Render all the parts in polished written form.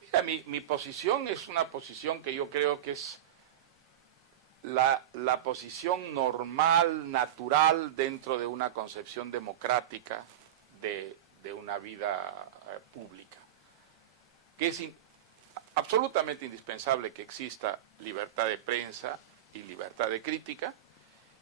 Mira, mi posición es una posición que yo creo que es la posición normal, natural, dentro de una concepción democrática de una vida pública, que es absolutamente indispensable que exista libertad de prensa y libertad de crítica,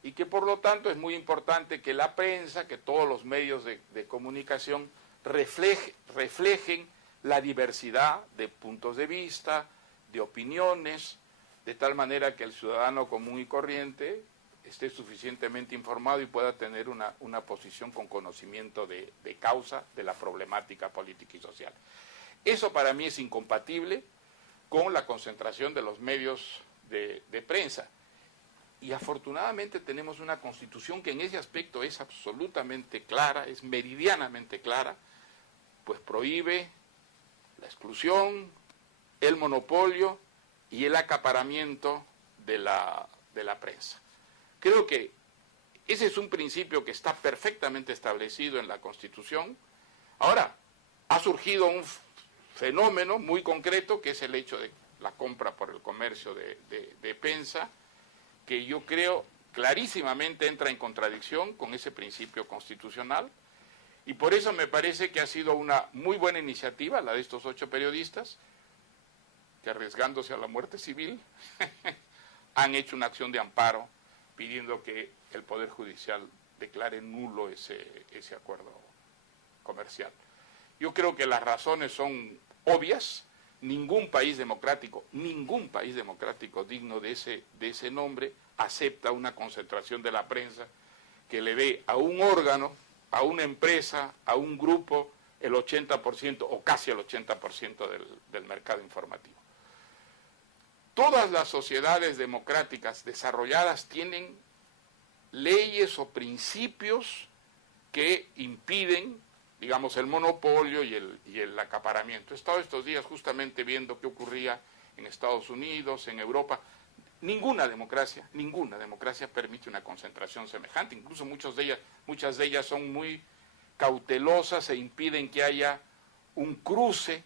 y que por lo tanto es muy importante que la prensa, que todos los medios de comunicación reflejen la diversidad de puntos de vista, de opiniones, de tal manera que el ciudadano común y corriente esté suficientemente informado y pueda tener una posición con conocimiento de causa de la problemática política y social. Eso para mí es incompatible con la concentración de los medios de prensa. Y afortunadamente tenemos una constitución que en ese aspecto es absolutamente clara, es meridianamente clara, pues prohíbe la exclusión, el monopolio y el acaparamiento de la prensa. Creo que ese es un principio que está perfectamente establecido en la Constitución. Ahora, ha surgido un fenómeno muy concreto, que es el hecho de la compra por el comercio de prensa, que yo creo clarísimamente entra en contradicción con ese principio constitucional, y por eso me parece que ha sido una muy buena iniciativa la de estos 8 periodistas, que arriesgándose a la muerte civil, han hecho una acción de amparo pidiendo que el Poder Judicial declare nulo ese acuerdo comercial. Yo creo que las razones son obvias. Ningún país democrático digno de ese nombre acepta una concentración de la prensa que le dé a un órgano, a una empresa, a un grupo, el 80% o casi el 80% del mercado informativo. Todas las sociedades democráticas desarrolladas tienen leyes o principios que impiden, digamos, el monopolio y el acaparamiento. He estado estos días justamente viendo qué ocurría en Estados Unidos, en Europa. Ninguna democracia permite una concentración semejante. Incluso muchas de ellas son muy cautelosas e impiden que haya un cruce.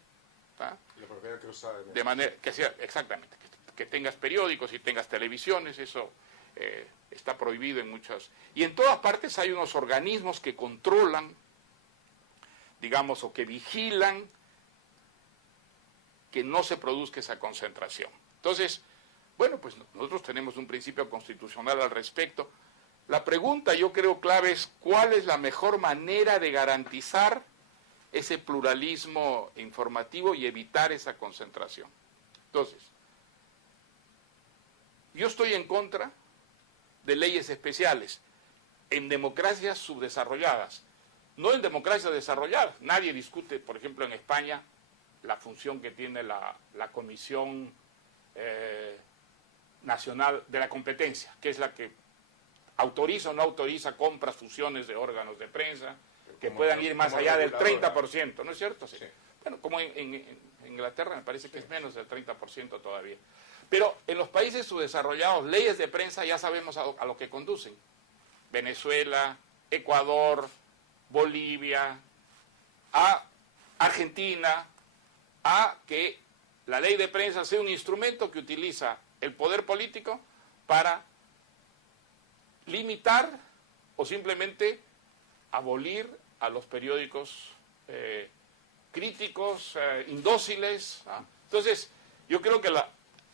La propiedad cruzada. De manera que sea, exactamente, que tengas periódicos y tengas televisiones, eso está prohibido en muchas. Y en todas partes hay unos organismos que controlan, digamos, o que vigilan que no se produzca esa concentración. Entonces, bueno, pues nosotros tenemos un principio constitucional al respecto. La pregunta, yo creo, clave es ¿cuál es la mejor manera de garantizar ese pluralismo informativo y evitar esa concentración? Entonces, yo estoy en contra de leyes especiales en democracias subdesarrolladas. No en democracias desarrolladas. Nadie discute, por ejemplo, en España, la función que tiene la Comisión Nacional de la Competencia, que es la que autoriza o no autoriza compras, fusiones de órganos de prensa, que puedan ir más allá del 30%, ¿no es cierto? Sí. Bueno, como en Inglaterra me parece que es menos del 30% todavía. Pero en los países subdesarrollados, leyes de prensa ya sabemos a lo que conducen. Venezuela, Ecuador, Bolivia, a Argentina, a que la ley de prensa sea un instrumento que utiliza el poder político para limitar o simplemente abolir a los periódicos críticos, indóciles. Entonces, yo creo que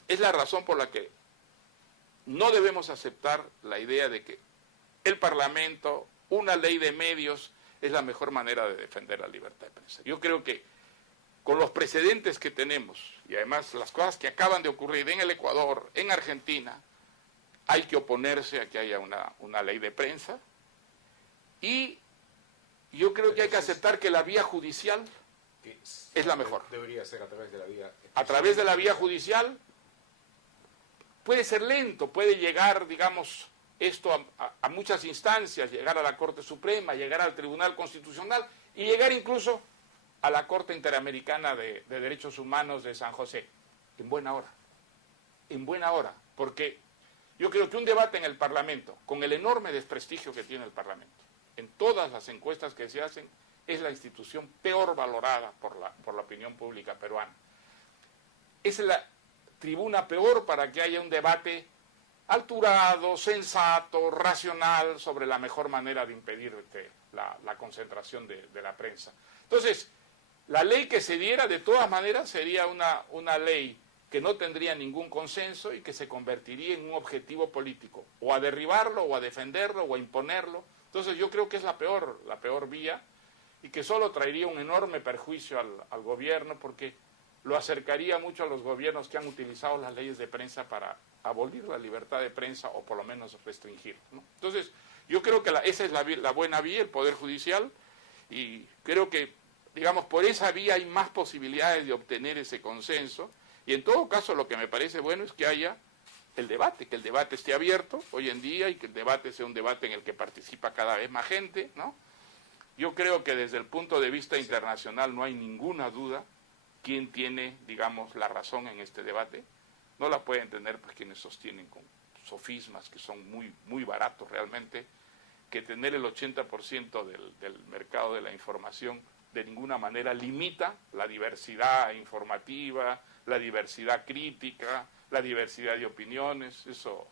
es la razón por la que no debemos aceptar la idea de que el Parlamento, una ley de medios, es la mejor manera de defender la libertad de prensa. Yo creo que con los precedentes que tenemos, y además las cosas que acaban de ocurrir en el Ecuador, en Argentina, hay que oponerse a que haya una ley de prensa, y yo creo que hay que aceptar que la vía judicial es la mejor. Debería ser a través de la vía especial. A través de la vía judicial puede ser lento, puede llegar, digamos, esto a muchas instancias, llegar a la Corte Suprema, llegar al Tribunal Constitucional y llegar incluso a la Corte Interamericana de Derechos Humanos de San José, en buena hora, porque yo creo que un debate en el Parlamento, con el enorme desprestigio que tiene el Parlamento, en todas las encuestas que se hacen, es la institución peor valorada por la opinión pública peruana. Es la tribuna peor para que haya un debate alturado, sensato, racional, sobre la mejor manera de impedir la concentración de la prensa. Entonces, la ley que se diera, de todas maneras, sería una ley que no tendría ningún consenso y que se convertiría en un objetivo político, o a derribarlo, o a defenderlo, o a imponerlo. Entonces yo creo que es la peor vía, y que solo traería un enorme perjuicio al gobierno, porque lo acercaría mucho a los gobiernos que han utilizado las leyes de prensa para abolir la libertad de prensa, o por lo menos restringir, ¿no? Entonces yo creo que esa es la buena vía, el Poder Judicial, y creo que, digamos, por esa vía hay más posibilidades de obtener ese consenso. Y en todo caso lo que me parece bueno es que haya el debate, que el debate esté abierto hoy en día, y que el debate sea un debate en el que participa cada vez más gente, ¿no? Yo creo que desde el punto de vista internacional no hay ninguna duda quién tiene, digamos, la razón en este debate. No la pueden tener pues quienes sostienen con sofismas que son muy baratos realmente, que tener el 80% del mercado de la información de ninguna manera limita la diversidad informativa, la diversidad crítica, la diversidad de opiniones. Eso